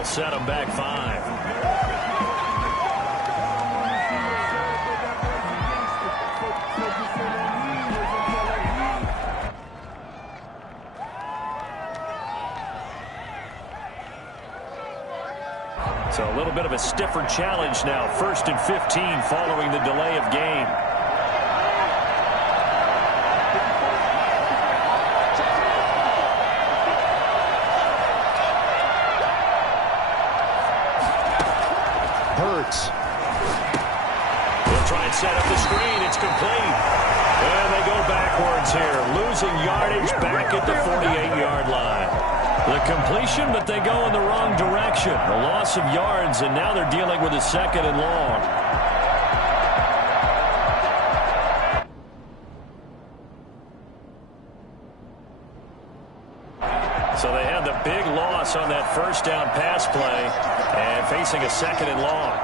That'll set them back 5. So a little bit of a stiffer challenge now. 1st and 15 following the delay of game. Hurts. He'll try and set up the screen. It's complete. And they go backwards here. Losing yardage back at the 48-yard line. The completion, but they go in the wrong direction. A loss of yards, and now they're dealing with a 2nd and long. So they had the big loss on that 1st down pass play and facing a 2nd and long.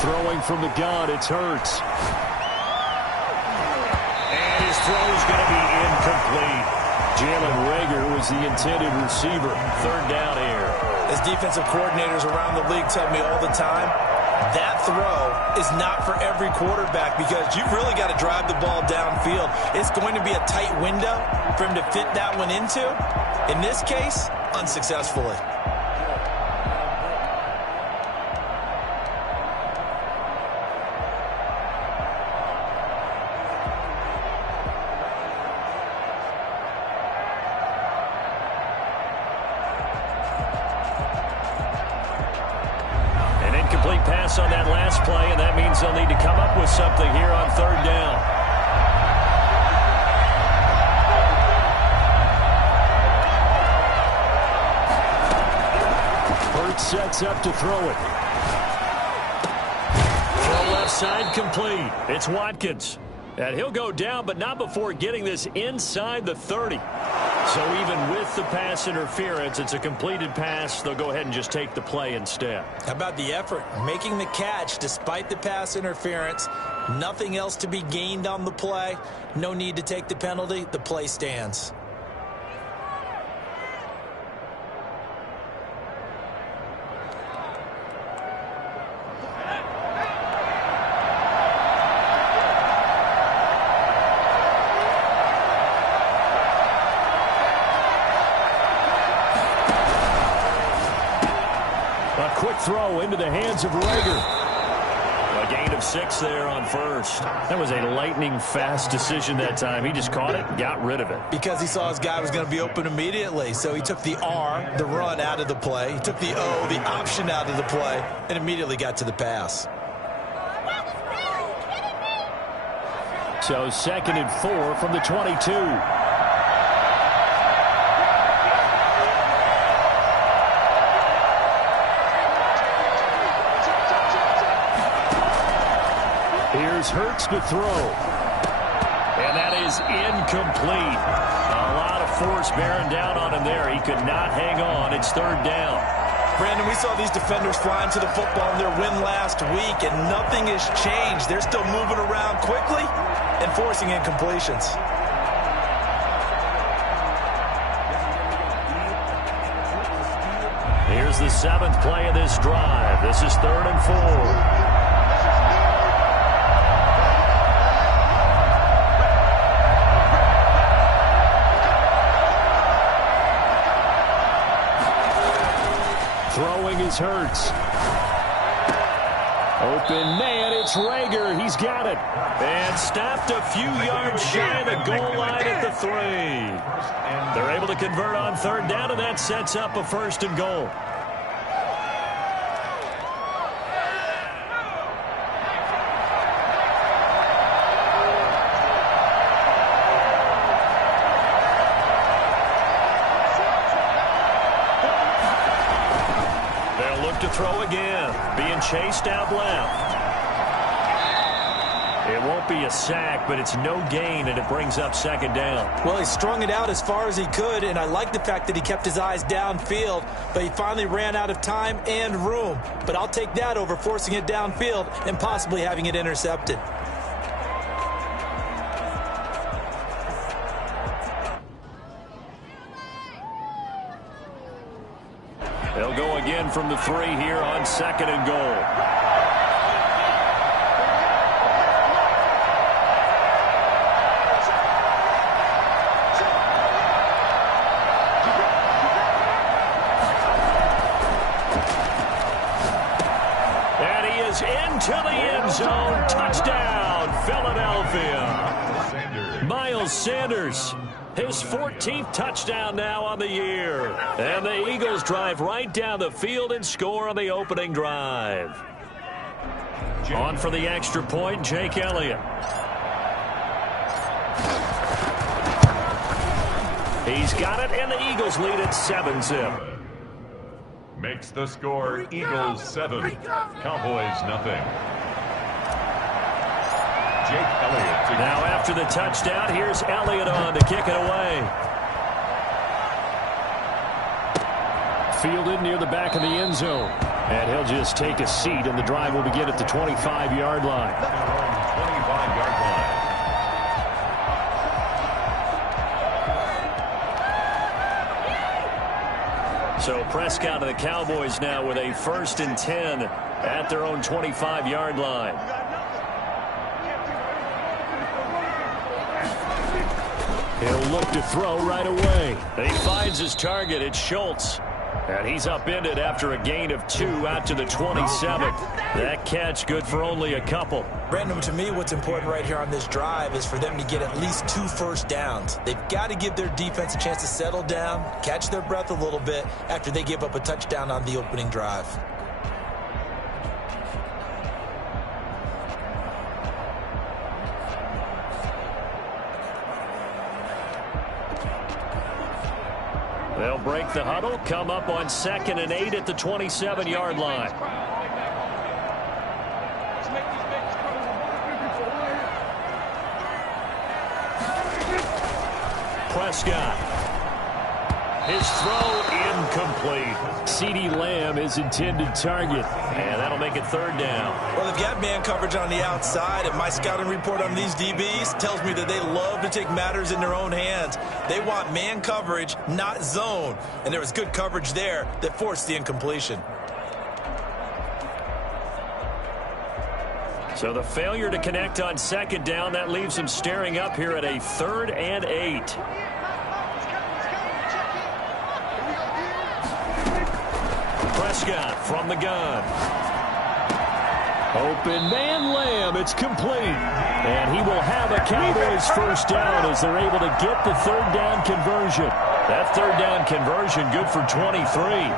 Throwing from the gun, it's Hurts. And his throw is going to be incomplete. Jalen Reagor was the intended receiver. 3rd down here. As defensive coordinators around the league tell me all the time, that throw is not for every quarterback because you've really got to drive the ball downfield. It's going to be a tight window for him to fit that one into. In this case, unsuccessfully. Pass on that last play, and that means they'll need to come up with something here on 3rd down. Hurts sets up to throw it. Throw left side complete. It's Watkins. And he'll go down, but not before getting this inside the 30. So even with the pass interference, it's a completed pass. They'll go ahead and just take the play instead. How about the effort? Making the catch despite the pass interference. Nothing else to be gained on the play. No need to take the penalty. The play stands. Quick throw into the hands of Reagor. A gain of 6 there on 1st. That was a lightning-fast decision that time. He just caught it and got rid of it. Because he saw his guy was going to be open immediately. So he took the R, the run, out of the play. He took the O, the option, out of the play, and immediately got to the pass. So 2nd and 4 from the 22. Here's Hurts to throw. And that is incomplete. A lot of force bearing down on him there. He could not hang on. It's 3rd down. Brandon, we saw these defenders flying to the football in their win last week, and nothing has changed. They're still moving around quickly and forcing incompletions. Here's the 7th play of this drive. This is 3rd and 4. Throwing is Hurts. Open man, it's Reagor. He's got it. And stopped a few yards shy of the goal line at the 3. They're able to convert on 3rd down, and that sets up a 1st and goal. To throw again, being chased out left. It won't be a sack, but it's no gain, and it brings up second down. Well, he strung it out as far as he could, and I like the fact that he kept his eyes downfield, but he finally ran out of time and room. But I'll take that over forcing it downfield and possibly having it intercepted. They'll go again from the 3 here on second and goal. Into the end zone. Touchdown, Philadelphia. Miles Sanders, his 14th touchdown now on the year. And the Eagles drive right down the field and score on the opening drive. On for the extra point, Jake Elliott. He's got it, and the Eagles lead at 7-zip. Makes the score Eagles 7, Cowboys nothing. Jake Elliott. Now after the touchdown, here's Elliott on to kick it away. Fielded near the back of the end zone. And he'll just take a seat, and the drive will begin at the 25-yard line. 25-yard line. So Prescott of the Cowboys now with a 1st and 10 at their own 25-yard line. He'll look to throw right away. He finds his target. It's Schultz. And he's upended after a gain of 2 out to the 27th. That catch good for only a couple. Brandon, to me, what's important right here on this drive is for them to get at least 2 first downs. They've got to give their defense a chance to settle down, catch their breath a little bit after they give up a touchdown on the opening drive. They'll break the huddle, come up on 2nd and 8 at the 27-yard line. Prescott. His throw incomplete. CeeDee Lamb is intended target, and that'll make it 3rd down. Well, they've got man coverage on the outside, and my scouting report on these DBs tells me that they love to take matters in their own hands. They want man coverage, not zone, and there was good coverage there that forced the incompletion. So the failure to connect on 2nd down, that leaves him staring up here at a 3rd and 8. Prescott from the gun. Open man Lamb. It's complete. And he will have a Cowboys 1st down as they're able to get the 3rd down conversion. That 3rd down conversion good for 23.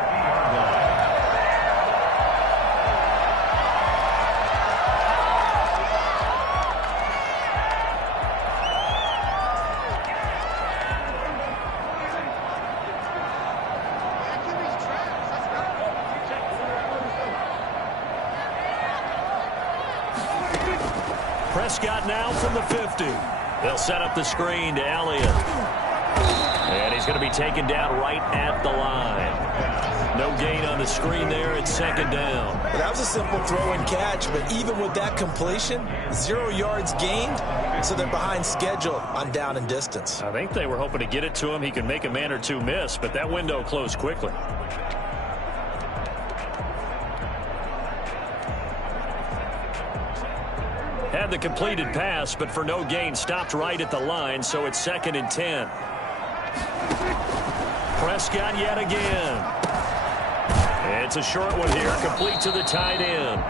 Prescott now from the 50. They'll set up the screen to Elliott. And he's going to be taken down right at the line. No gain on the screen there at 2nd down. Well, that was a simple throw and catch, but even with that completion, 0 yards gained, so they're behind schedule on down and distance. I think they were hoping to get it to him. He can make a man or two miss, but that window closed quickly. Had the completed pass, but for no gain, stopped right at the line, so it's 2nd and 10. Prescott yet again. It's a short one here, complete to the tight end.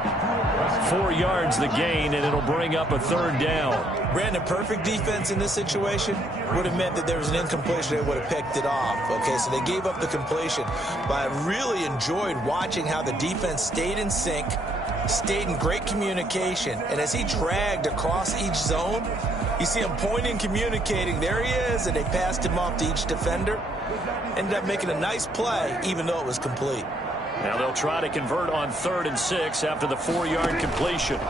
4 yards the gain, and it'll bring up a 3rd down. Brandon, perfect defense in this situation would have meant that there was an incompletion. They would have picked it off. Okay, so they gave up the completion. But I really enjoyed watching how the defense stayed in sync, stayed in great communication, and as he dragged across each zone, you see him pointing, communicating. There he is, and they passed him off to each defender. Ended up making a nice play, even though it was complete. Now they'll try to convert on 3rd and 6 after the 4-yard completion.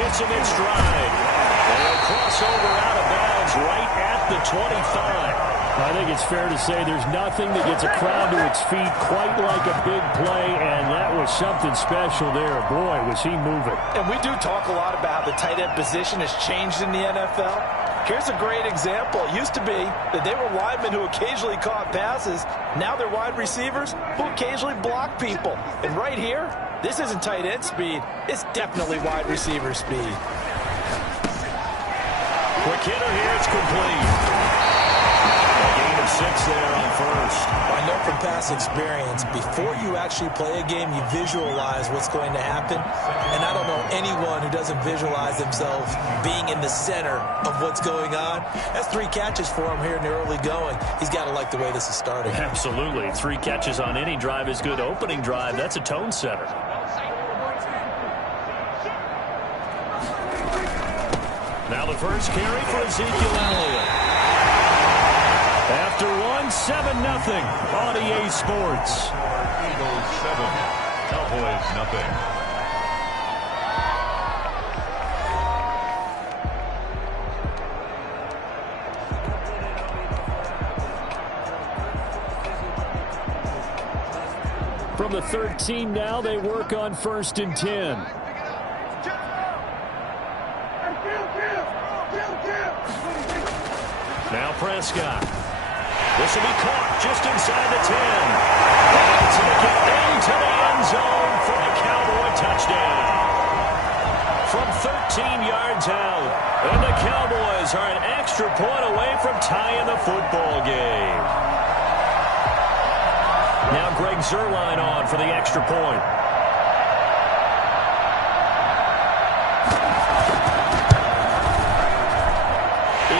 hits him in stride. And he'll cross over out of bounds right at the 25. I think it's fair to say there's nothing that gets a crowd to its feet quite like a big play, and that was something special there. Boy, was he moving. And we do talk a lot about how the tight end position has changed in the NFL. Here's a great example. It used to be that they were linemen who occasionally caught passes. Now they're wide receivers who occasionally block people. And right here, this isn't tight end speed. It's definitely wide receiver speed. Quick hitter here. It's complete. A gain of 6 there on first. I know from past experience, before you actually play a game, you visualize what's going to happen. And I don't know anyone who doesn't visualize themselves being in the center of what's going on. That's 3 catches for him here in the early going. He's got to like the way this is starting. Absolutely. 3 catches on any drive is good. Opening drive, that's a tone setter. Now the first carry for Ezekiel Elliott. After one, 7-0 on EA Sports. Eagles 7, Cowboys nothing. From the 13 now, they work on 1st and 10. Now Prescott. This will be caught just inside the 10. And take it into the end zone for a Cowboy touchdown. From 13 yards out. And the Cowboys are an extra point away from tying the football game. Now Greg Zuerlein on for the extra point.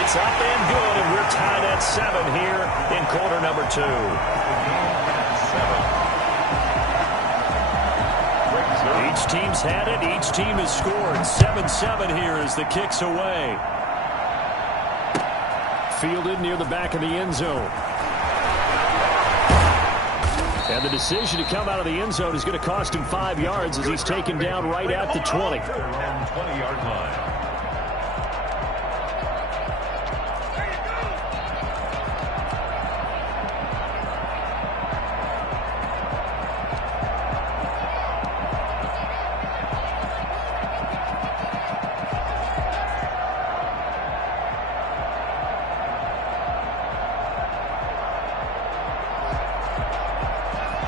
It's up and good, and we're tied at 7 here in quarter number 2. Each team's had it. Each team has scored. 7-7 here as the kick's away. Fielded near the back of the end zone. And the decision to come out of the end zone is going to cost him 5 yards as he's taken down right at the 20. 20-yard line.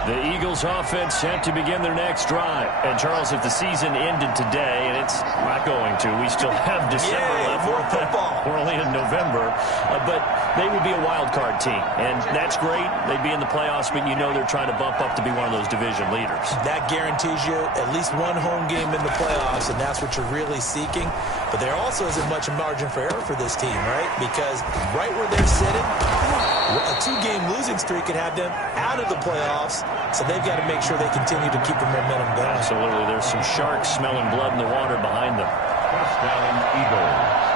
The Eagles offense set to begin their next drive. And, Charles, if the season ended today, and it's not going to, we still have December left. More football. We're only in November. But they would be a wild card team. And that's great. They'd be in the playoffs, but you know they're trying to bump up to be one of those division leaders. That guarantees you at least one home game in the playoffs, and that's what you're really seeking. But there also isn't much margin for error for this team, right? Because right where they're sitting, a 2-game losing streak could have them out of the playoffs, so they've got to make sure they continue to keep the momentum going. Absolutely. There's some sharks smelling blood in the water behind them. First down, Eagles.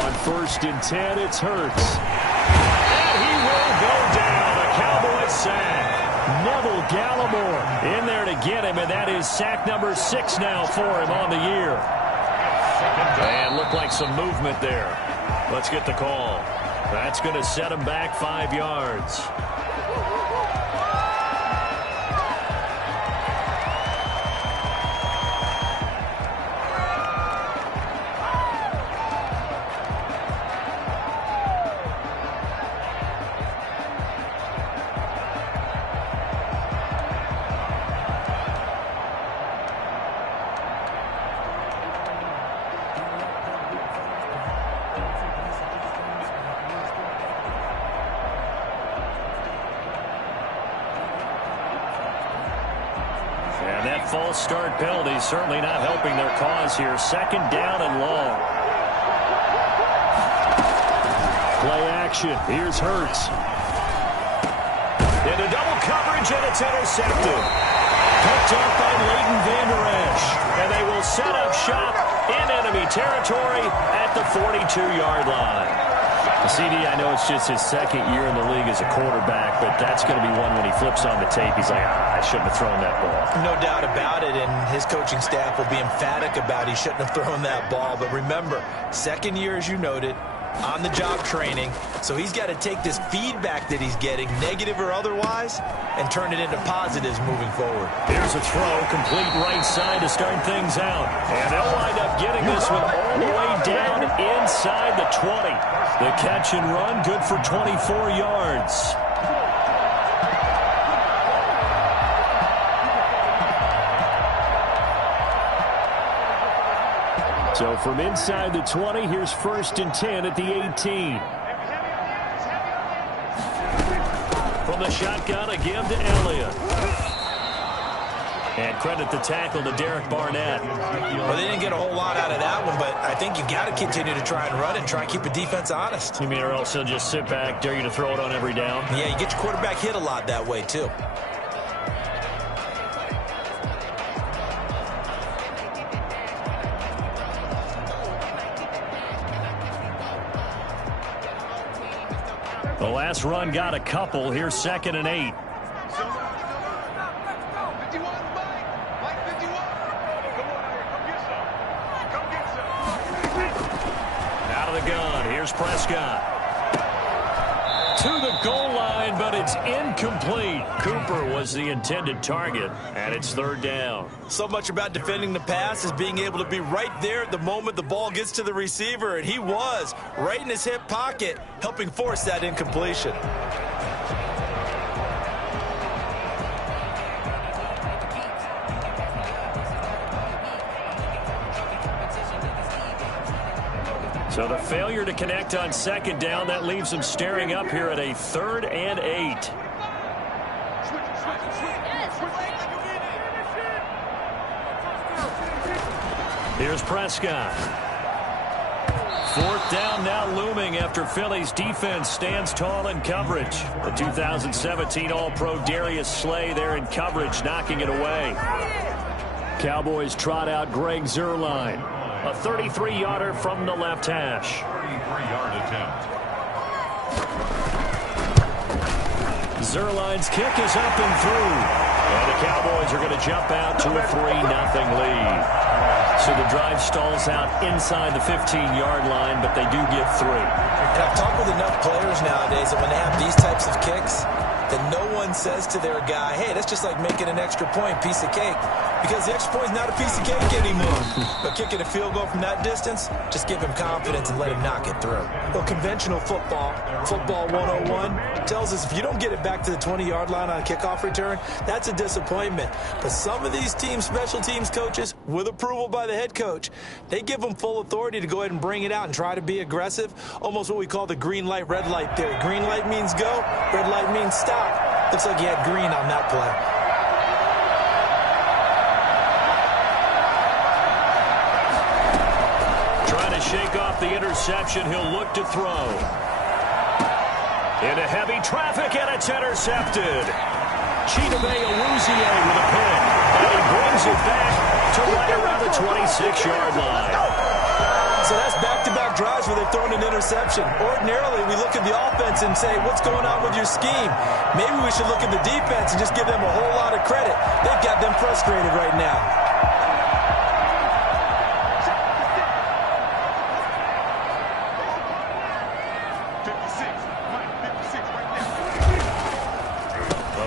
On 1st and 10, it's Hurts. And he will go down. A Cowboy sack. Neville Gallimore in there to get him, and that is sack number 6 now for him on the year. And looked like some movement there. Let's get the call. That's going to set him back 5 yards. And that false start penalty certainly not helping their cause here. 2nd down and long. Play action. Here's Hurts. Into double coverage, and it's intercepted. Picked up by Leighton Vander Esch. And they will set up shop in enemy territory at the 42-yard line. CD, I know it's just his second year in the league as a quarterback, but that's going to be one when he flips on the tape. He's like, I shouldn't have thrown that ball. No doubt about it, and his coaching staff will be emphatic about he shouldn't have thrown that ball. But remember, second year, as you noted, on-the-job training, so he's got to take this feedback that he's getting, negative or otherwise, and turn it into positives moving forward. Here's a throw, complete right side to start things out. And they'll wind up getting this one all the way down inside the 20. The catch and run, good for 24 yards. So from inside the 20, here's 1st and 10 at the 18. From the shotgun, again to Elliott. And credit the tackle to Derek Barnett. Well, they didn't get a whole lot out of that one, but I think you got to continue to try and run and try and keep the defense honest. You mean or else he'll just sit back, dare you to throw it on every down? Yeah, you get your quarterback hit a lot that way, too. The last run got a couple. Here's 2nd and 8. Out of the gun. Here's Prescott. To the goal line, but it's incomplete. Cooper was the intended target, and it's 3rd down. So much about defending the pass is being able to be right there at the moment the ball gets to the receiver, and he was right in his hip pocket, helping force that incompletion. So the failure to connect on 2nd down, that leaves him staring up here at a 3rd and 8. Here's Prescott. 4th down now looming after Philly's defense stands tall in coverage. The 2017 All-Pro Darius Slay there in coverage, knocking it away. Cowboys trot out Greg Zuerlein. A 33-yarder from the left hash. 33-yard attempt. Zuerlein's kick is up and through. And the Cowboys are going to jump out to a 3-0 lead. So the drive stalls out inside the 15-yard line, but they do get 3. And I've talked with enough players nowadays that when they have these types of kicks, that no one says to their guy, hey, that's just like making an extra point, piece of cake. Because the extra point is not a piece of cake anymore. But kicking a field goal from that distance, just give him confidence and let him knock it through. Well, conventional football 101, tells us if you don't get it back to the 20-yard line on a kickoff return, that's a disappointment. But some of these teams, special teams coaches, with approval by the head coach, they give them full authority to go ahead and bring it out and try to be aggressive. Almost what we call the green light, red light theory. Green light means go, red light means stop. Looks like he had green on that play. Shake off the interception. He'll look to throw. Into heavy traffic, and it's intercepted. Chidobe Awuzie with a pick. And he brings it back to right around the 26-yard line. So that's back-to-back drives where they've thrown an interception. Ordinarily, we look at the offense and say, what's going on with your scheme? Maybe we should look at the defense and just give them a whole lot of credit. They've got them frustrated right now.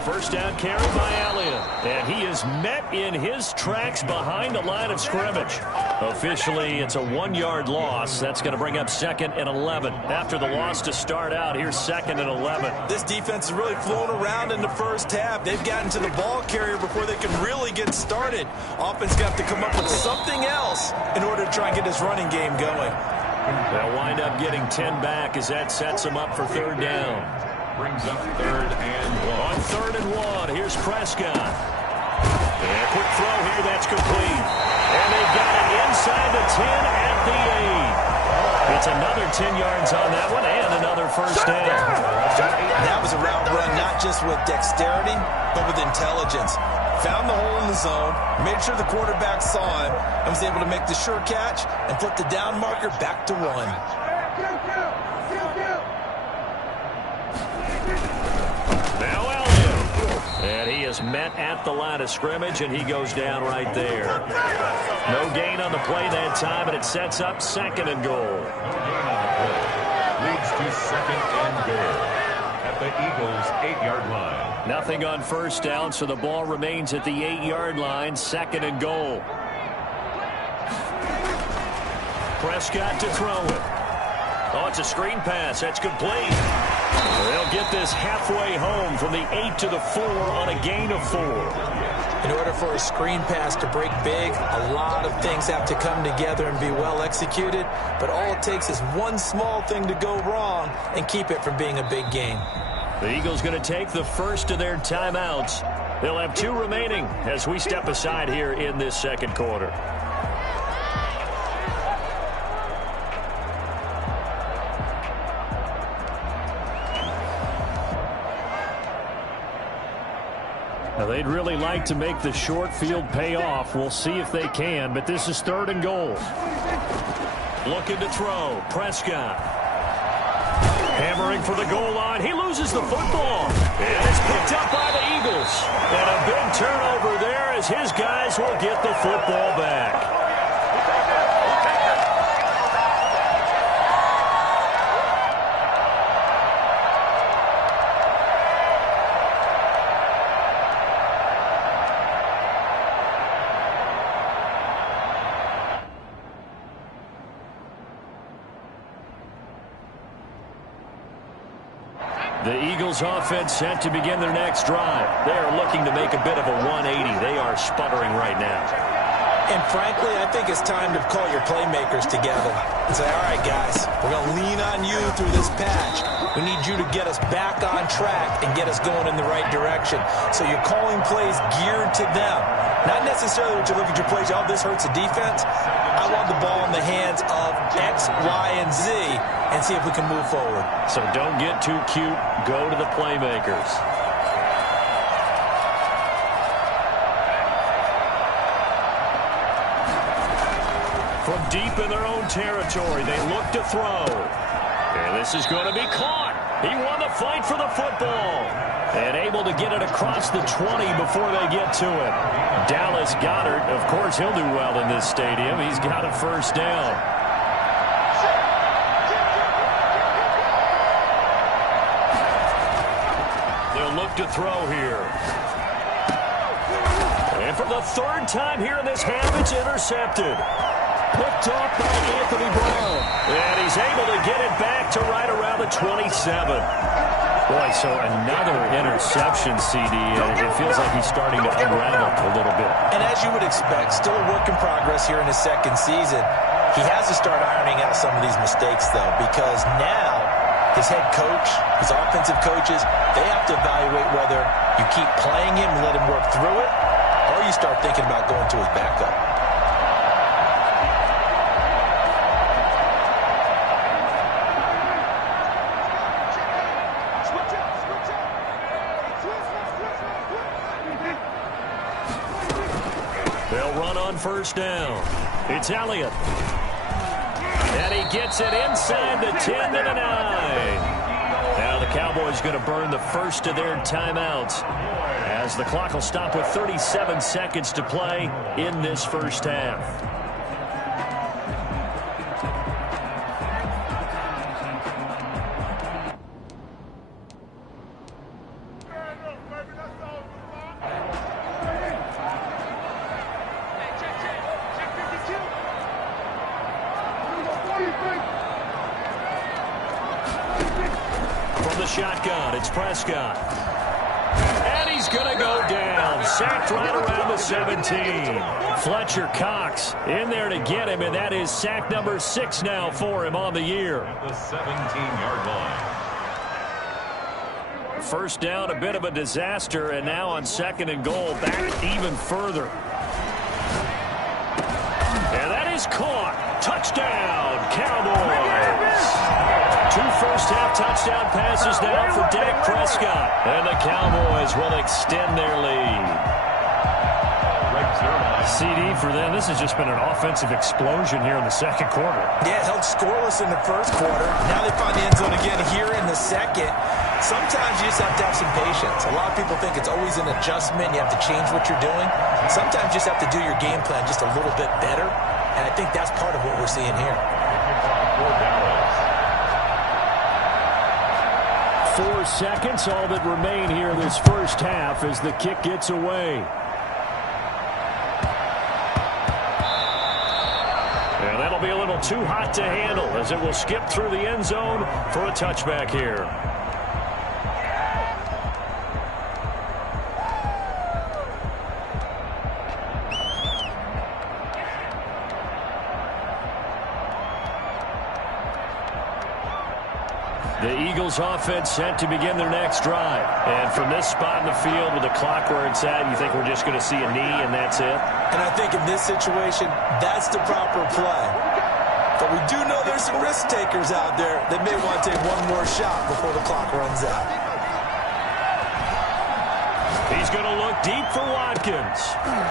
First down carry by Elliott. And he is met in his tracks behind the line of scrimmage. Officially, it's a 1-yard loss. That's going to bring up 2nd and 11. After the loss to start out, here's 2nd and 11. This defense is really flown around in the first half. They've gotten to the ball carrier before they can really get started. Offense got to come up with something else in order to try and get this running game going. They'll wind up getting 10 back as that sets them up for 3rd down. Brings up 3rd and 1. On 3rd and 1, here's Prescott. And a quick throw here, that's complete. And they got it inside the 10 at the 8. It's another 10 yards on that one and another first down. That was a route run not just with dexterity, but with intelligence. Found the hole in the zone, made sure the quarterback saw him, and was able to make the sure catch and put the down marker back to 1. Now Elliott. And he is met at the line of scrimmage, and he goes down right there. No gain on the play that time, and it sets up 2nd and goal. Leads to 2nd and goal at the Eagles' 8-yard line. Nothing on first down, so the ball remains at the 8-yard line, 2nd and goal. Prescott to throw it. Oh, it's a screen pass. That's complete. They'll get this halfway home from the 8 to the 4 on a gain of 4. In order for a screen pass to break big, a lot of things have to come together and be well executed, but all it takes is one small thing to go wrong and keep it from being a big game. The Eagles going to take the first of their timeouts. They'll have 2 remaining as we step aside here in this 2nd quarter. Now, they'd really like to make the short field pay off. We'll see if they can, but this is 3rd and goal. Looking to throw. Prescott. Hammering for the goal line. He loses the football. And it's picked up by the Eagles. And a big turnover there as his guys will get the football back. The Eagles offense set to begin their next drive. They are looking to make a bit of a 180. They are sputtering right now. And frankly, I think it's time to call your playmakers together and say, all right, guys, we're going to lean on you through this patch. We need you to get us back on track and get us going in the right direction. So you're calling plays geared to them. Not necessarily when you look at your plays, oh, this hurts the defense. I want the ball in the hands of X, Y, and Z and see if we can move forward. So don't get too cute. Go to the playmakers. From deep in their own territory, they look to throw. And this is going to be caught. He won the fight for the football. And able to get it across the 20 before they get to it. Dallas Goedert, of course, he'll do well in this stadium. He's got a first down. They'll look to throw here. And for the 3rd time here in this half, it's intercepted. Picked off by Anthony Brown. And he's able to get it back to right around the 27. Boy, so another interception, CD, and it feels like he's starting to unravel a little bit. And as you would expect, still a work in progress here in his 2nd season. He has to start ironing out some of these mistakes, though, because now his head coach, his offensive coaches, they have to evaluate whether you keep playing him and let him work through it, or you start thinking about going to his backup. They'll run on first down. It's Elliott. And he gets it inside the 10 to the 9. Now the Cowboys going to burn the first of their timeouts as the clock will stop with 37 seconds to play in this first half. From the shotgun, it's Prescott. And he's going to go down. Sacked right around the 17. Fletcher Cox in there to get him, and that is sack number 6 now for him on the year. At the 17-yard line. First down, a bit of a disaster, and now on 2nd and goal, back even further. And that is caught. Touchdown, Cowboys. 2 first-half touchdown passes now for Dak Prescott. And the Cowboys will extend their lead. CD for them, this has just been an offensive explosion here in the second quarter. Yeah, held scoreless in the first quarter. Now they find the end zone again here in the second. Sometimes you just have to have some patience. A lot of people think it's always an adjustment. You have to change what you're doing. Sometimes you just have to do your game plan just a little bit better. And I think that's part of what we're seeing here. 4 seconds, all that remain here this first half as the kick gets away. And that'll be a little too hot to handle as it will skip through the end zone for a touchback here. The Eagles offense set to begin their next drive. And from this spot in the field with the clock where it's at, you think we're just going to see a knee and that's it? And I think in this situation, that's the proper play. But we do know there's some risk takers out there that may want to take one more shot before the clock runs out. He's going to look deep for Watkins.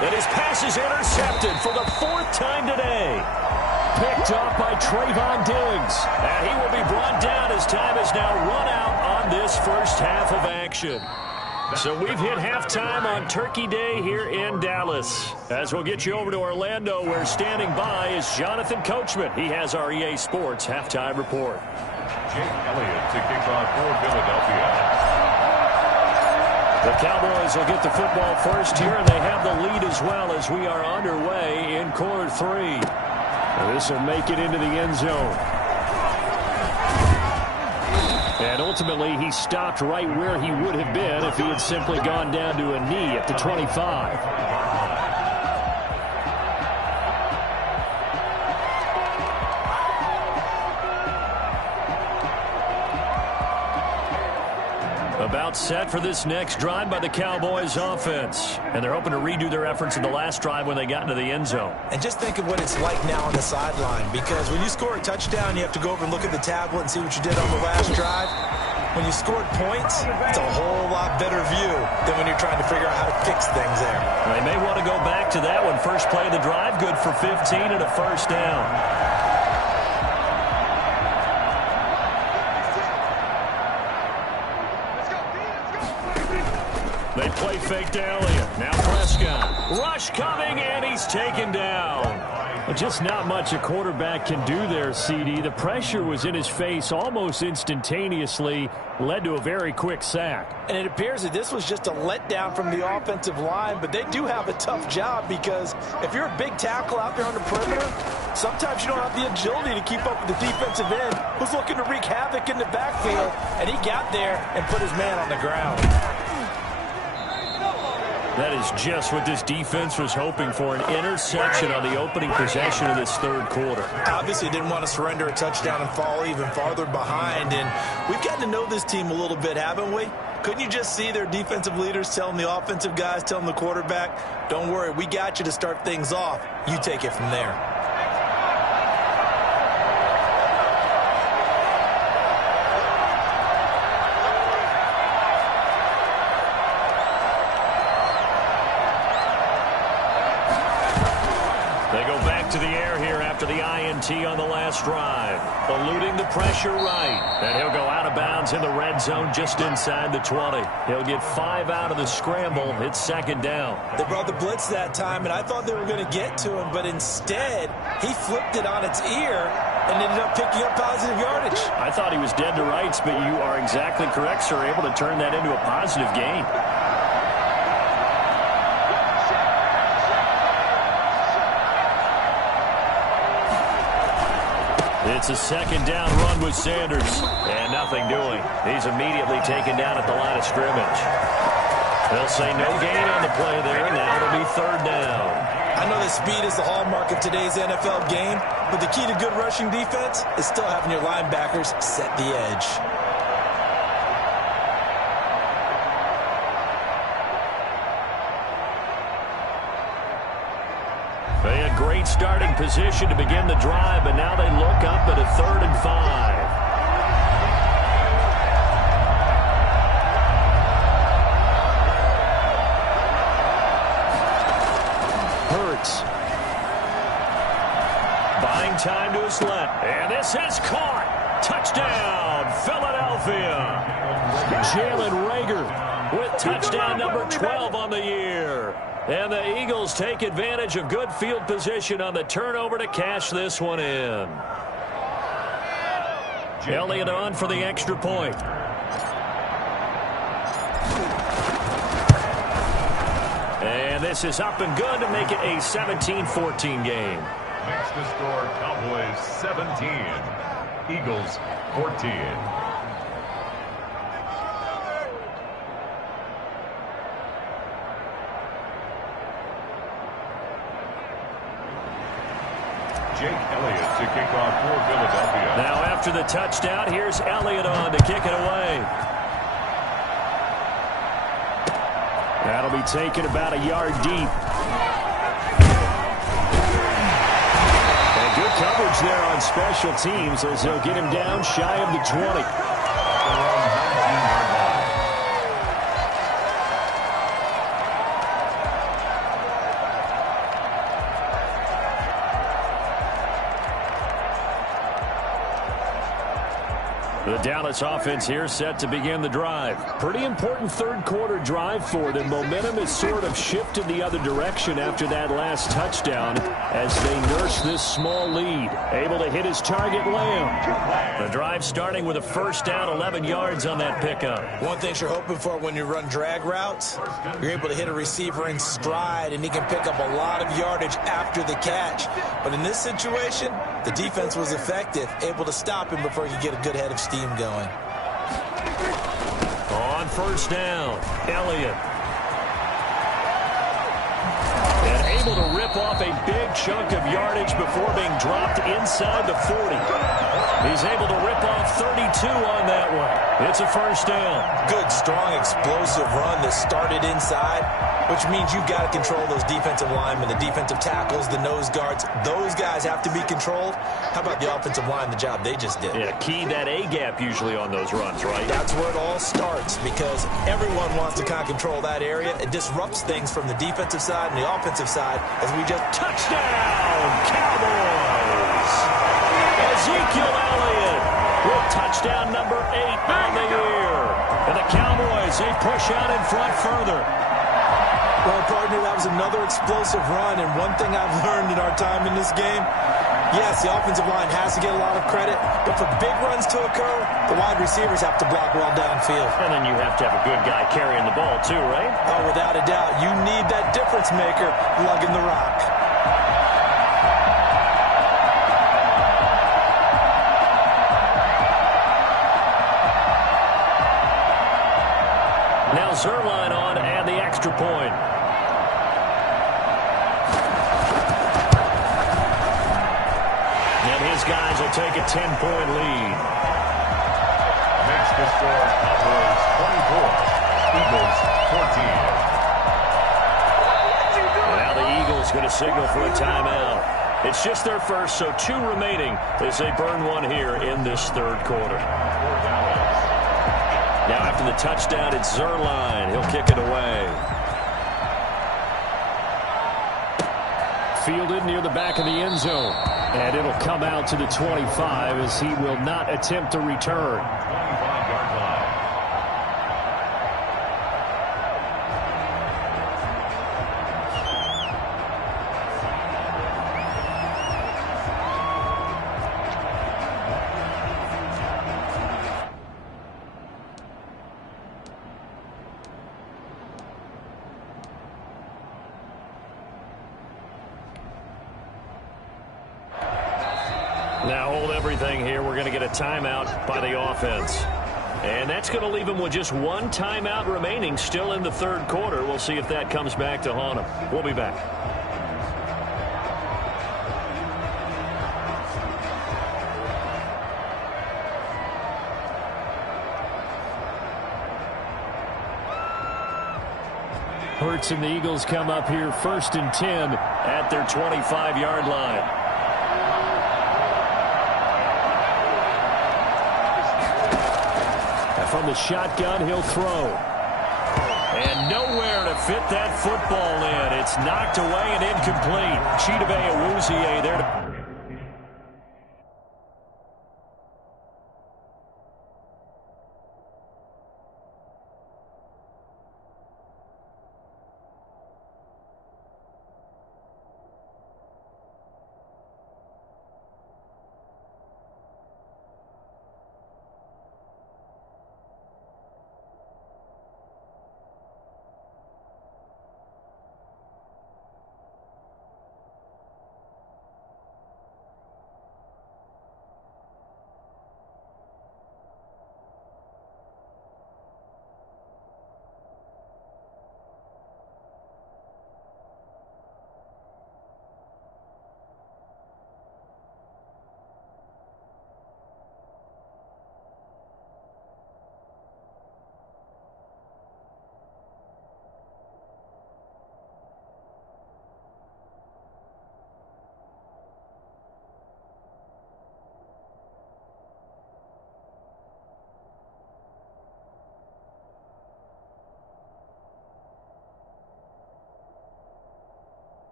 And his pass is intercepted for the 4th time today. Picked up by Trayvon Diggs. And he will be brought down as time is now run out on this first half of action. So we've hit halftime on Turkey Day here in Dallas. As we'll get you over to Orlando, where standing by is Jonathan Coachman. He has our EA Sports halftime report. Jake Elliott to kick off for Philadelphia. The Cowboys will get the football first here, and they have the lead as well as we are underway in quarter 3. This will make it into the end zone. And ultimately, he stopped right where he would have been if he had simply gone down to a knee at the 25. About set for this next drive by the Cowboys offense. And they're hoping to redo their efforts in the last drive when they got into the end zone. And just think of what it's like now on the sideline, because when you score a touchdown, you have to go over and look at the tablet and see what you did on the last drive. When you scored points, it's a whole lot better view than when you're trying to figure out how to fix things there. They may want to go back to that one. First play of the drive, good for 15 and a first down. They play fake to Elliott. Now Prescott. Rush coming, and he's taken down. Just not much a quarterback can do there, CD. The pressure was in his face almost instantaneously, led to a very quick sack. And it appears that this was just a letdown from the offensive line, but they do have a tough job because if you're a big tackle out there on the perimeter, sometimes you don't have the agility to keep up with the defensive end who's looking to wreak havoc in the backfield, and he got there and put his man on the ground. That is just what this defense was hoping for, an interception on the opening possession of this third quarter. Obviously didn't want to surrender a touchdown and fall even farther behind, and we've gotten to know this team a little bit, haven't we? Couldn't you just see their defensive leaders telling the offensive guys, telling the quarterback, don't worry, we got you to start things off. You take it from there. To the air here after the INT on the last drive. Eluding the pressure right. And he'll go out of bounds in the red zone just inside the 20. He'll get 5 out of the scramble. It's second down. They brought the blitz that time, and I thought they were going to get to him, but instead he flipped it on its ear and ended up picking up positive yardage. I thought he was dead to rights, but you are exactly correct, sir. Able to turn that into a positive gain. It's a second down run with Sanders. And nothing doing. He's immediately taken down at the line of scrimmage. They'll say no gain on the play there. Now it'll be third down. I know that speed is the hallmark of today's NFL game, but the key to good rushing defense is still having your linebackers set the edge. They had great starting position to begin the drive, but now they look up at a 3rd and 5. Hurts. Buying time to his left. And this is caught. Touchdown, Philadelphia. Jalen Reagor with touchdown number 12 on the year. And the Eagles take advantage of good field position on the turnover to cash this one in. Elliott on for the extra point. And this is up and good to make it a 17-14 game. Makes the score Cowboys 17, Eagles 14. Jake Elliott to kick off for Philadelphia. Now after the touchdown, here's Elliott on to kick it away. That'll be taken about a yard deep. And good coverage there on special teams as they'll get him down shy of the 20. The Dallas offense here set to begin the drive. Pretty important third quarter drive for them. Momentum has sort of shifted the other direction after that last touchdown as they nurse this small lead. Able to hit his target, Lamb. The drive starting with a first down, 11 yards on that pickup. One thing you're hoping for when you run drag routes, you're able to hit a receiver in stride and he can pick up a lot of yardage after the catch. But in this situation, the defense was effective, able to stop him before he could get a good head of steam going. On first down, Elliott. And able to rip off a big chunk of yardage before being dropped inside the 40. He's able to rip off 32 on that one. It's a first down. Good, strong, explosive run that started inside, which means you've got to control those defensive linemen, the defensive tackles, the nose guards. Those guys have to be controlled. How about the offensive line, the job they just did? Yeah, key that A-gap usually on those runs, right? That's where it all starts because everyone wants to kind of control that area. It disrupts things from the defensive side and the offensive side as we just... Touchdown, Cowboys! Ezekiel Elliott with touchdown number 8 on the year. And the Cowboys, they push out in front further. Well, partner, that was another explosive run, and one thing I've learned in our time in this game, yes, the offensive line has to get a lot of credit, but for big runs to occur, the wide receivers have to block well downfield. And then you have to have a good guy carrying the ball too, right? Oh, without a doubt. You need that difference maker lugging the rock. Now Zerline on and the extra point. And his guys will take a 10-point lead. Makes the score Cowboys 24, Eagles 14. Now the Eagles going to signal for a timeout. It's just their first, so 2 remaining as they burn one here in this third quarter. Now after the touchdown, it's Zerline. He'll kick it away. Fielded near the back of the end zone. And it'll come out to the 25 as he will not attempt to return. 25-yard line. Now hold everything here. We're going to get a timeout by the offense. And that's going to leave him with just 1 timeout remaining still in the third quarter. We'll see if that comes back to haunt him. We'll be back. Hurts and the Eagles come up here 1st and 10 at their 25-yard line. And from the shotgun, he'll throw. And nowhere to fit that football in. It's knocked away and incomplete. Chidobe Awuzie there to...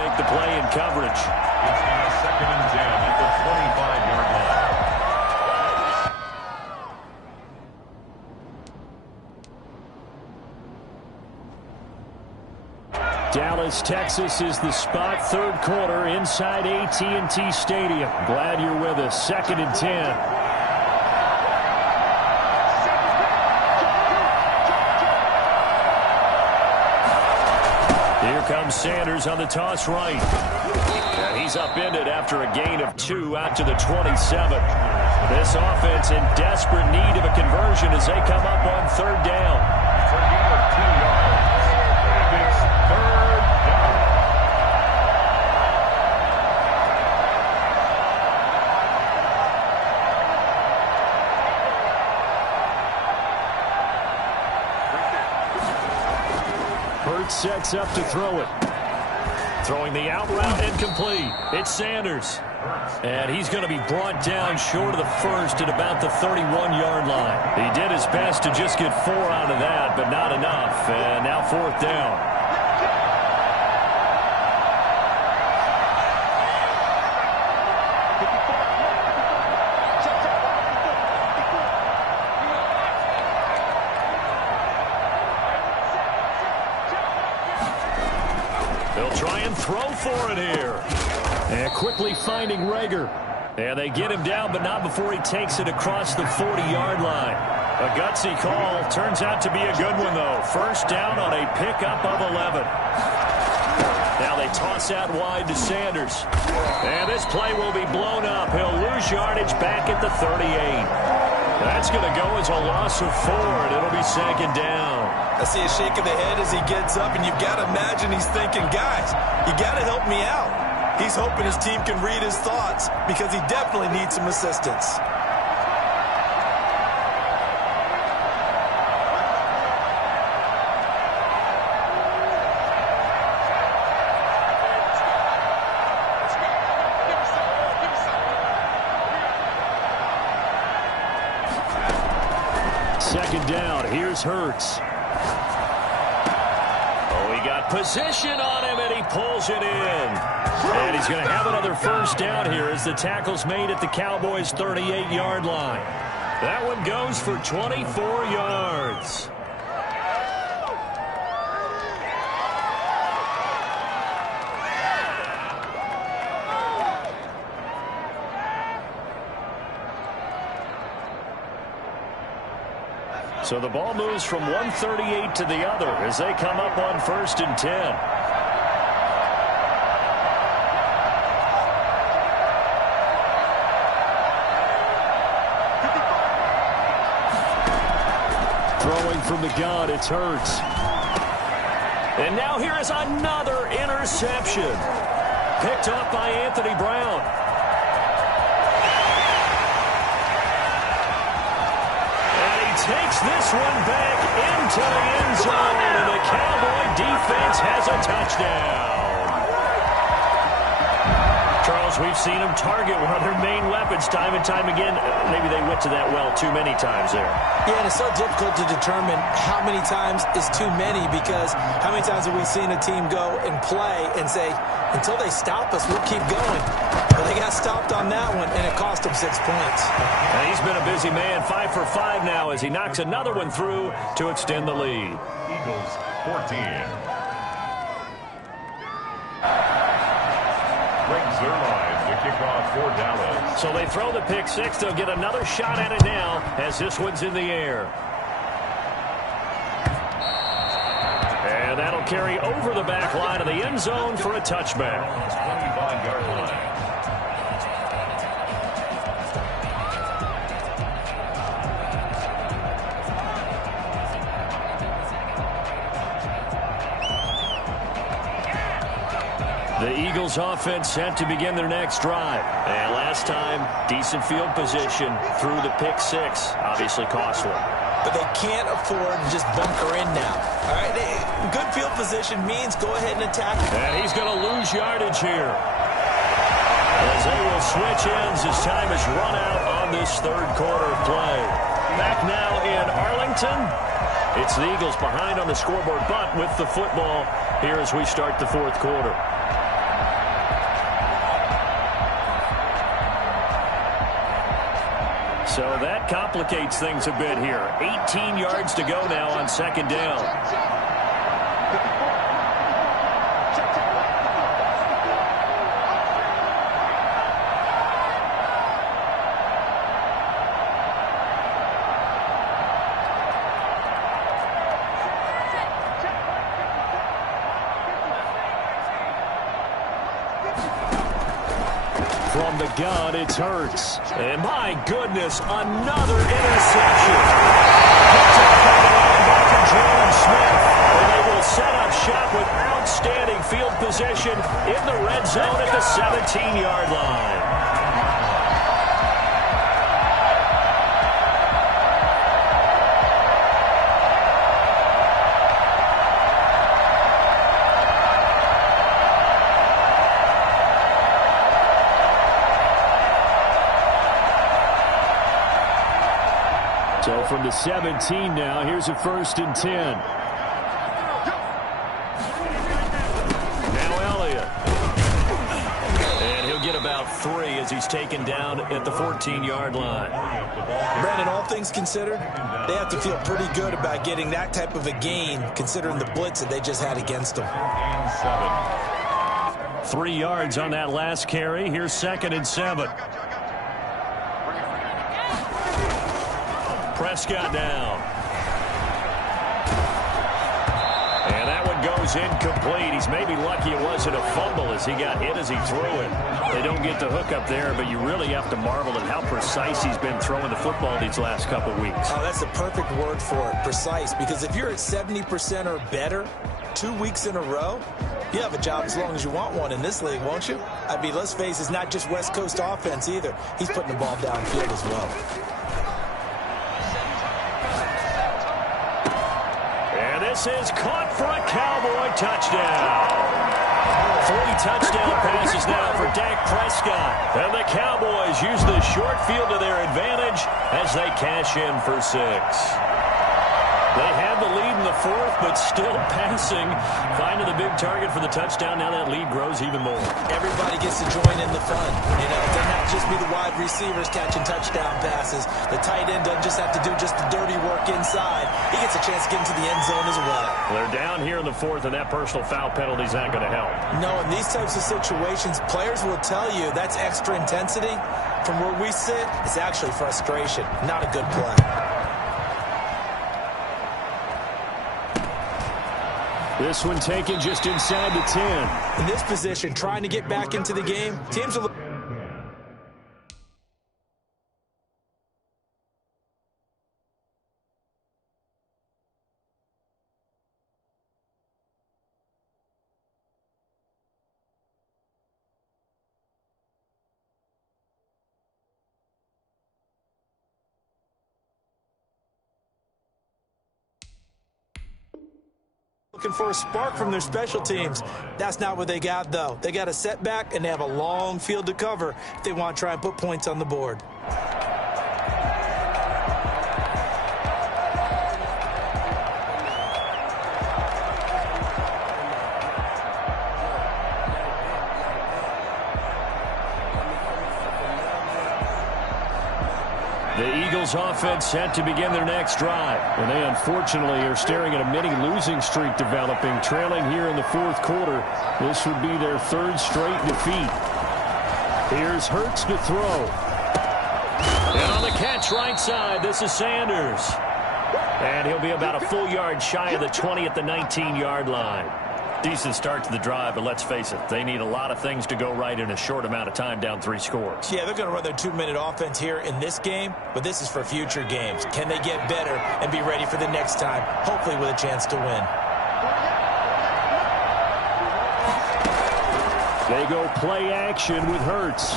make the play in coverage. It's now 2nd and 10 at the 25-yard line. Dallas, Texas is the spot. 3rd quarter inside AT&T Stadium. Glad you're with us. 2nd and 10. Here comes Sanders on the toss right. And he's upended after a gain of 2 out to the 27. This offense in desperate need of a conversion as they come up on 3rd down. For a gain of 2 yards. It's 3rd down. Hurts sets up to throw it. Throwing the out route incomplete. It's Sanders. And he's going to be brought down short of the first at about the 31-yard line. He did his best to just get 4 out of that, but not enough. And now 4th down. They'll try and throw for it here. And quickly finding Rager. And they get him down, but not before he takes it across the 40-yard line. A gutsy call. Turns out to be a good one, though. 1st down on a pickup of 11. Now they toss out wide to Sanders. And this play will be blown up. He'll lose yardage back at the 38. That's going to go as a loss of 4, and it'll be 2nd down. I see a shake of the head as he gets up, and you've got to imagine he's thinking, guys, you got to help me out. He's hoping his team can read his thoughts because he definitely needs some assistance. Second down. Here's Hurts. Oh, he got position on him, and he pulls it in. And he's going to have another 1st down here as the tackle's made at the Cowboys' 38-yard line. That one goes for 24 yards. So the ball moves from 138 to the other as they come up on 1st and 10. Throwing from the gun, it's Hurts. And now here is another interception. Picked up by Anthony Brown. Takes this one back into the end zone, and the Cowboy defense has a touchdown. Charles, we've seen them target one of their main weapons time and time again. Maybe they went to that well too many times there. Yeah, and it's so difficult to determine how many times is too many because how many times have we seen a team go and play and say, until they stop us, we'll keep going. But they got stopped on that one, and it cost them 6 points. And he's been a busy man, 5 for 5 now as he knocks another one through to extend the lead. Eagles 14. Greg Zuerlein, the kickoff for Dallas. So they throw the pick 6. They'll get another shot at it now as this one's in the air. And that'll carry over the back line of the end zone for a touchback. 25-yard line. The Eagles offense set to begin their next drive. And last time, decent field position through the pick 6. Obviously costly. But they can't afford to just bunker in now. All right, good field position means go ahead and attack. And he's going to lose yardage here. As they will switch ends as time is run out on this 3rd quarter play. Back now in Arlington. It's the Eagles behind on the scoreboard, but with the football here as we start the 4th quarter. So that complicates things a bit here. 18 yards to go now on second down. From the gun, it's Hurts. And my goodness, another interception. Picked up by the linebacker, Jalen Smith. And they will set up shop with outstanding field position in the red zone at the 17-yard line. So from the 17 now, here's a 1st and 10. Now Elliott. And he'll get about 3 as he's taken down at the 14-yard line. Brandon, all things considered, they have to feel pretty good about getting that type of a gain, considering the blitz that they just had against them. 3 yards on that last carry. Here's 2nd and 7. Prescott down. And that one goes incomplete. He's maybe lucky it wasn't a fumble as he got hit as he threw it. They don't get the hook up there, but you really have to marvel at how precise he's been throwing the football these last couple weeks. Oh, that's the perfect word for it, precise, because if you're at 70% or better 2 weeks in a row, you have a job as long as you want one in this league, won't you? I mean, let's face it, it's not just West Coast offense either. He's putting the ball downfield as well. This is caught for a Cowboy touchdown. 3 touchdown passes now for Dak Prescott. And the Cowboys use the short field to their advantage as they cash in for 6. They had the lead in the 4th, but still passing. Finding the big target for the touchdown. Now that lead grows even more. Everybody gets to join in the fun. You know, it doesn't have to just be the wide receivers catching touchdown passes. The tight end doesn't just have to do just the dirty work inside. He gets a chance to get into the end zone as well. They're down here in the 4th, and that personal foul penalty is not going to help. No, in these types of situations, players will tell you that's extra intensity. From where we sit, it's actually frustration. Not a good play. This one taken just inside the 10. In this position, trying to get back into the game, teams are... looking for a spark from their special teams. That's not what they got, though. They got a setback, and they have a long field to cover if they want to try and put points on the board. The Eagles offense set to begin their next drive. And they unfortunately are staring at a mini losing streak developing, trailing here in the 4th quarter. This would be their 3rd straight defeat. Here's Hurts to throw. And on the catch right side, this is Sanders. And he'll be about a full yard shy of the 20 at the 19-yard line. Decent start to the drive, but let's face it, they need a lot of things to go right in a short amount of time down 3 scores. Yeah, they're going to run their 2-minute offense here in this game, but this is for future games. Can they get better and be ready for the next time, hopefully with a chance to win? They go play action with Hurts.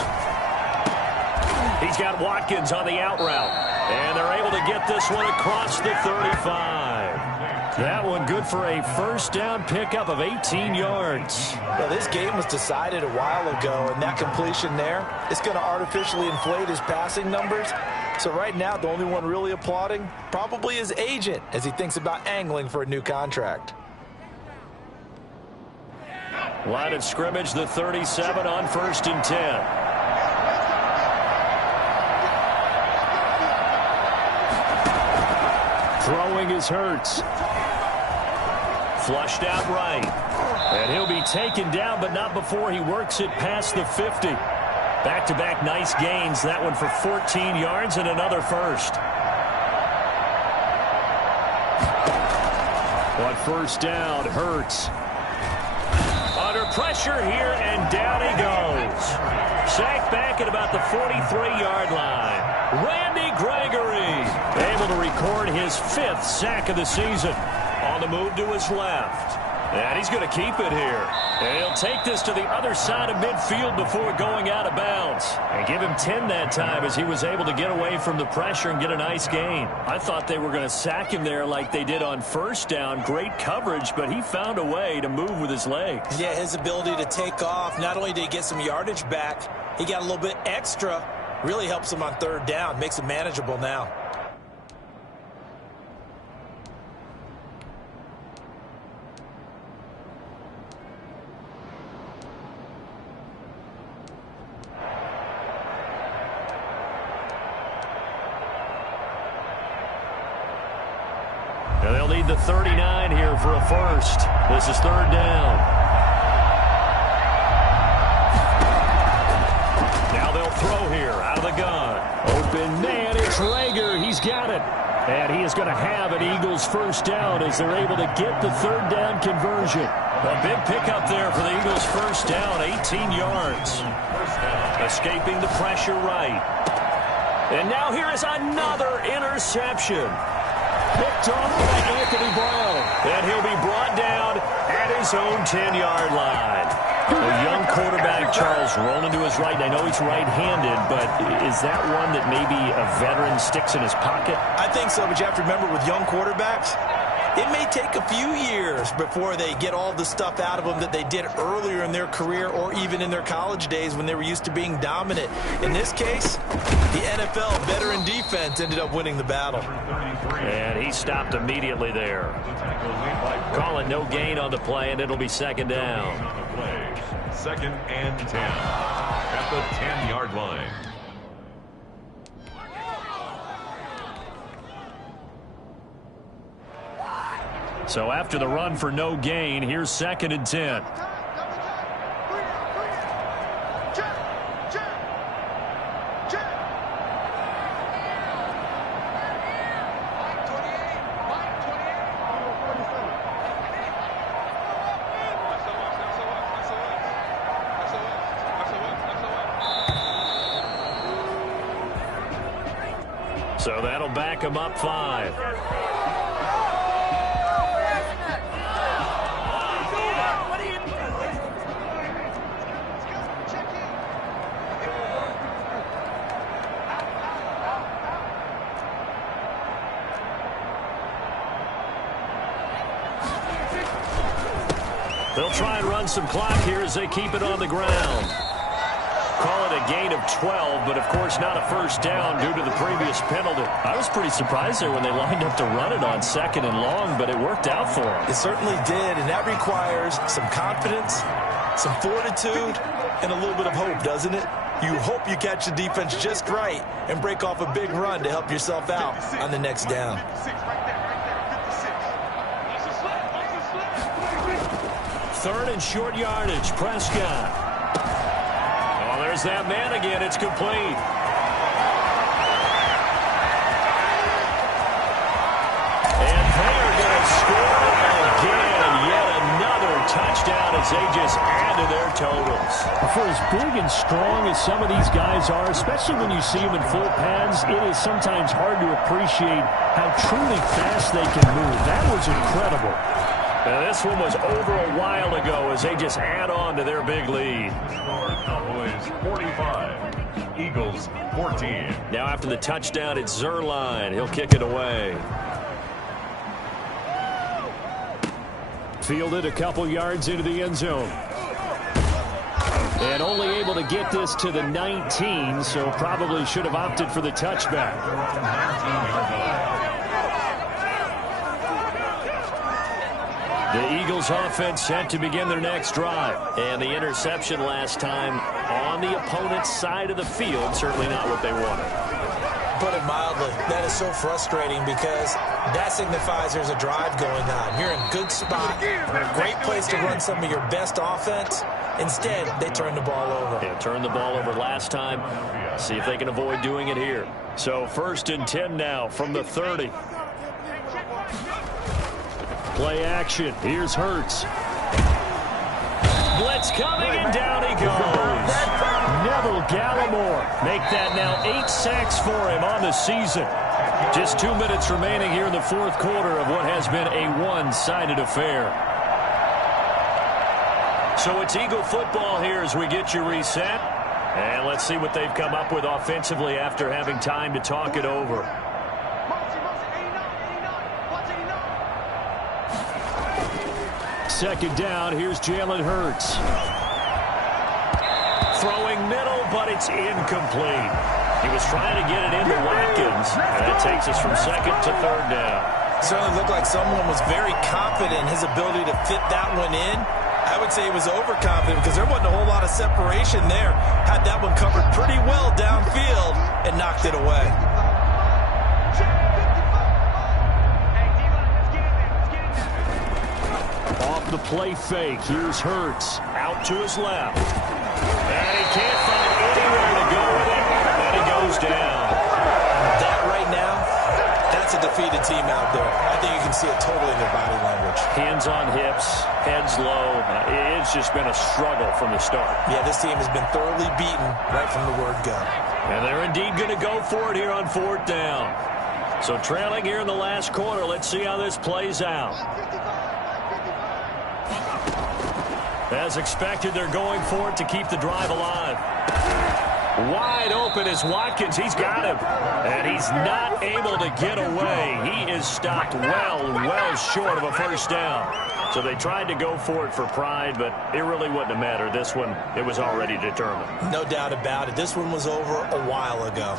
He's got Watkins on the out route, and they're able to get this one across the 35. That one good for a 1st down pickup of 18 yards. Well, this game was decided a while ago, and that completion there, it's going to artificially inflate his passing numbers. So right now, the only one really applauding probably his agent as he thinks about angling for a new contract. Line of scrimmage, the 37 on 1st and 10. Throwing is Hurts. Flushed out right. And he'll be taken down, but not before he works it past the 50. Back-to-back nice gains. That one for 14 yards and another first. On first down, Hurts. Under pressure here, and down he goes. Sacked back at about the 43-yard line. Randy Gregory able to record his 5th sack of the season. On the move to his left. And he's going to keep it here. And he'll take this to the other side of midfield before going out of bounds. And give him 10 that time as he was able to get away from the pressure and get a nice gain. I thought they were going to sack him there like they did on first down. Great coverage, but he found a way to move with his legs. Yeah, his ability to take off. Not only did he get some yardage back, he got a little bit extra. Really helps him on third down. Makes it manageable now. And they'll need the 39 here for a first. This is third down. Now they'll throw here out of the gun. Open man, it's Rager. He's got it. And he is going to have an Eagles first down as they're able to get the third down conversion. A big pickup there for the Eagles first down, 18 yards. Escaping the pressure right. And now here is another interception. Picked off by Anthony Brown. And he'll be brought down at his own 10-yard line. The young quarterback, Charles, rolling to his right. I know he's right-handed, but is that one that maybe a veteran sticks in his pocket? I think so, but you have to remember with young quarterbacks, it may take a few years before they get all the stuff out of them that they did earlier in their career or even in their college days when they were used to being dominant. In this case, the NFL veteran defense ended up winning the battle. And he stopped immediately there. Calling no gain on the play, and it'll be second down. Second and 10 at the 10-yard line. So after the run for no gain, here's second and 10. So that'll back him up 5. They'll try and run some clock here as they keep it on the ground. Call it a gain of 12, but of course not a first down due to the previous penalty. I was pretty surprised there when they lined up to run it on second and long, but it worked out for them. It certainly did, and that requires some confidence, some fortitude, and a little bit of hope, doesn't it? You hope you catch the defense just right and break off a big run to help yourself out on the next down. Third and short yardage, Prescott. Oh, there's that man again. It's complete. And they're going to score again. Yet another touchdown as they just add to their totals. For as big and strong as some of these guys are, especially when you see them in full pads, it is sometimes hard to appreciate how truly fast they can move. That was incredible. And this one was over a while ago as they just add on to their big lead. Cowboys 45, Eagles 14. Now after the touchdown, it's Zerline. He'll kick it away. Fielded a couple yards into the end zone. And only able to get this to the 19, so probably should have opted for the touchback. 19-yard line. The Eagles offense set to begin their next drive. And the interception last time on the opponent's side of the field, certainly not what they wanted. Put it mildly. Absolutely. That is so frustrating because that signifies there's a drive going on. You're in a good spot, great place to run some of your best offense. Instead, they turn the ball over. Yeah, turned the ball over last time. See if they can avoid doing it here. So 1st and 10 now from the 30. Play action. Here's Hurts. Blitz coming, and down he goes. Neville Gallimore make that now 8 sacks for him on the season. Just 2 minutes remaining here in the 4th quarter of what has been a one-sided affair. So it's Eagle football here as we get you reset. And let's see what they've come up with offensively after having time to talk it over. Second down, here's Jalen Hurts. Throwing middle, but it's incomplete. He was trying to get it into Watkins, and that takes us from 2nd to 3rd down. Certainly looked like someone was very confident in his ability to fit that one in. I would say he was overconfident because there wasn't a whole lot of separation there. Had that one covered pretty well downfield and knocked it away. Off the play fake, here's Hurts. Out to his left. And he can't find anywhere to go with it. And he goes down. That right now, that's a defeated team out there. I think you can see it totally in their body language. Hands on hips, heads low. It's just been a struggle from the start. Yeah, this team has been thoroughly beaten right from the word go. And they're indeed going to go for it here on 4th down. So trailing here in the last quarter. Let's see how this plays out. As expected, they're going for it to keep the drive alive. Wide open is Watkins. He's got him. And he's not able to get away. He is stopped well short of a 1st down. So they tried to go for it for pride, but it really wouldn't have mattered. This one, it was already determined. No doubt about it. This one was over a while ago.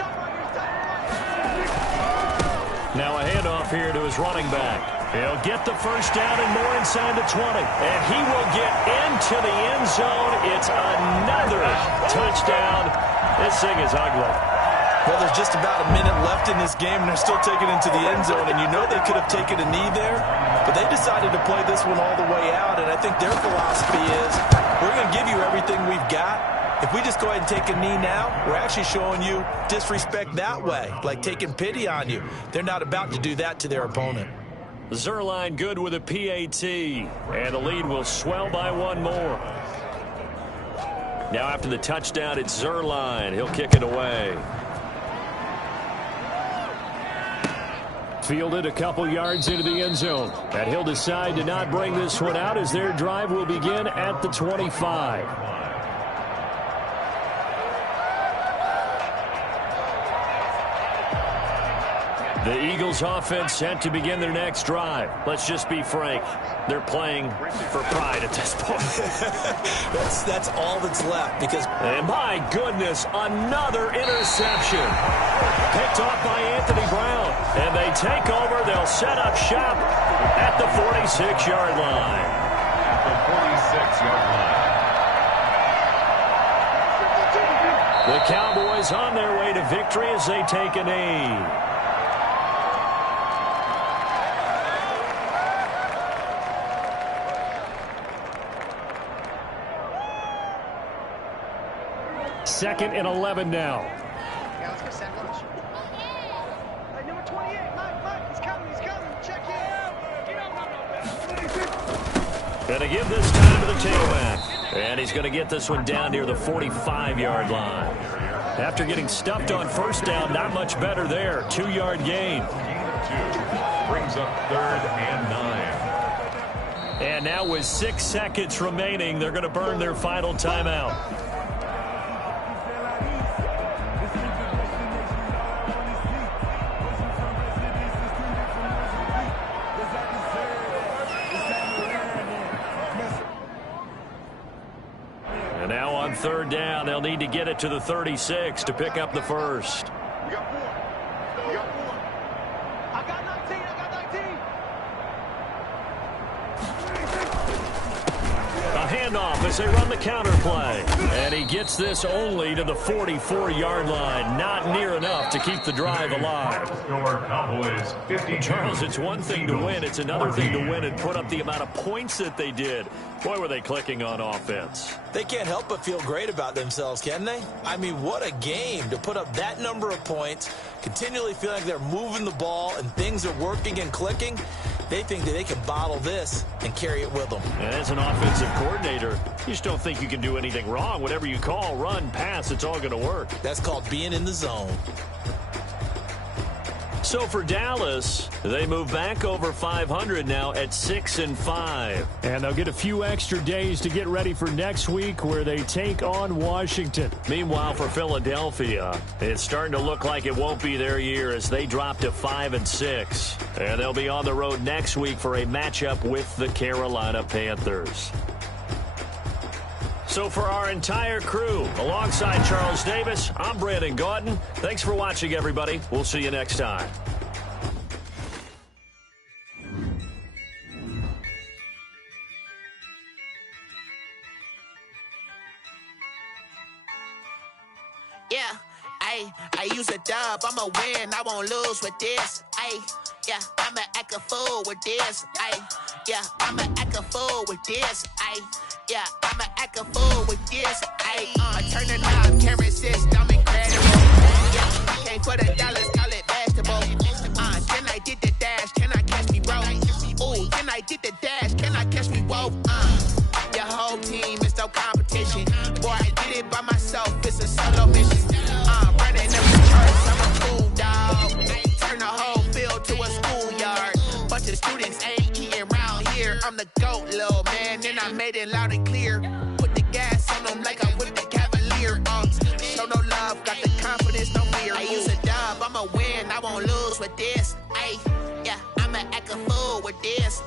Now a handoff here to his running back. He'll get the 1st down and more inside the 20. And he will get into the end zone. It's another touchdown. This thing is ugly. Well, there's just about a minute left in this game, and they're still taking it into the end zone. And you know they could have taken a knee there, but they decided to play this one all the way out. And I think their philosophy is, we're going to give you everything we've got. If we just go ahead and take a knee now, we're actually showing you disrespect that way, like taking pity on you. They're not about to do that to their opponent. Zerline good with a PAT, and the lead will swell by 1 more. Now after the touchdown, it's Zerline. He'll kick it away. Fielded a couple yards into the end zone, and he'll decide to not bring this one out as their drive will begin at the 25. The Eagles offense set to begin their next drive. Let's just be frank. They're playing for pride at this point. that's all that's left because... And my goodness, another interception. Picked off by Anthony Brown. And they take over. They'll set up shop at the 46-yard line. The 46-yard line. The Cowboys on their way to victory as they take a knee. Second and 11 now. Yeah, let's go sandwich. Hey, number 28, Mike, he's coming, check in. Gonna give this time to the tailback. And he's gonna get this one down near the 45-yard line. After getting stuffed on 1st down, not much better there. 2-yard gain. 2 brings up 3rd and 9. And now with 6 seconds remaining, they're gonna burn their final timeout. And now on 3rd down, they'll need to get it to the 36 to pick up the 1st. We got 4. I got 19. A handoff as they run the counter play. And he gets this only to the 44-yard line. Not near enough to keep the drive alive. Cowboys 52. Charles, it's one thing to win. It's another thing to win and put up the amount of points that they did. Boy, were they clicking on offense. They can't help but feel great about themselves, can they? I mean, what a game to put up that number of points, continually feel like they're moving the ball and things are working and clicking. They think that they can bottle this and carry it with them. And as an offensive coordinator, you just don't think you can do anything wrong. Whatever you call, run, pass, it's all going to work. That's called being in the zone. So for Dallas, they move back over 500 now at 6-5. And they'll get a few extra days to get ready for next week where they take on Washington. Meanwhile, for Philadelphia, it's starting to look like it won't be their year as they drop to 5-6. And they'll be on the road next week for a matchup with the Carolina Panthers. So for our entire crew, alongside Charles Davis, I'm Brandon Gaudin. Thanks for watching, everybody. We'll see you next time. Yeah, I use a dub, I'ma win, I won't lose with this. Yeah, I'ma act a fool with this. Yeah, I'ma act a fool with this. Yeah, I'ma act a fool with this. I turn the knob, can't resist, I'm incredible. Yeah, came for the dollars, call it basketball. Then I did the dash, can I catch me, bro? Ooh, then I did the dash, can I catch me, whoa? Your whole team is no competition. Boy, I did it by myself, it's a solo mission. Running up the charts, I'm a cool dog. Turn the whole field to a schoolyard. Bunch of students ain't eating round here. I'm the GOAT, little man, and I made it loud and clear. Put the gas on them like I'm with the Cavalier. Show no love, got the confidence, no fear. I use a dub, I'ma win, I won't lose with this. Yeah, I'ma act a fool with this.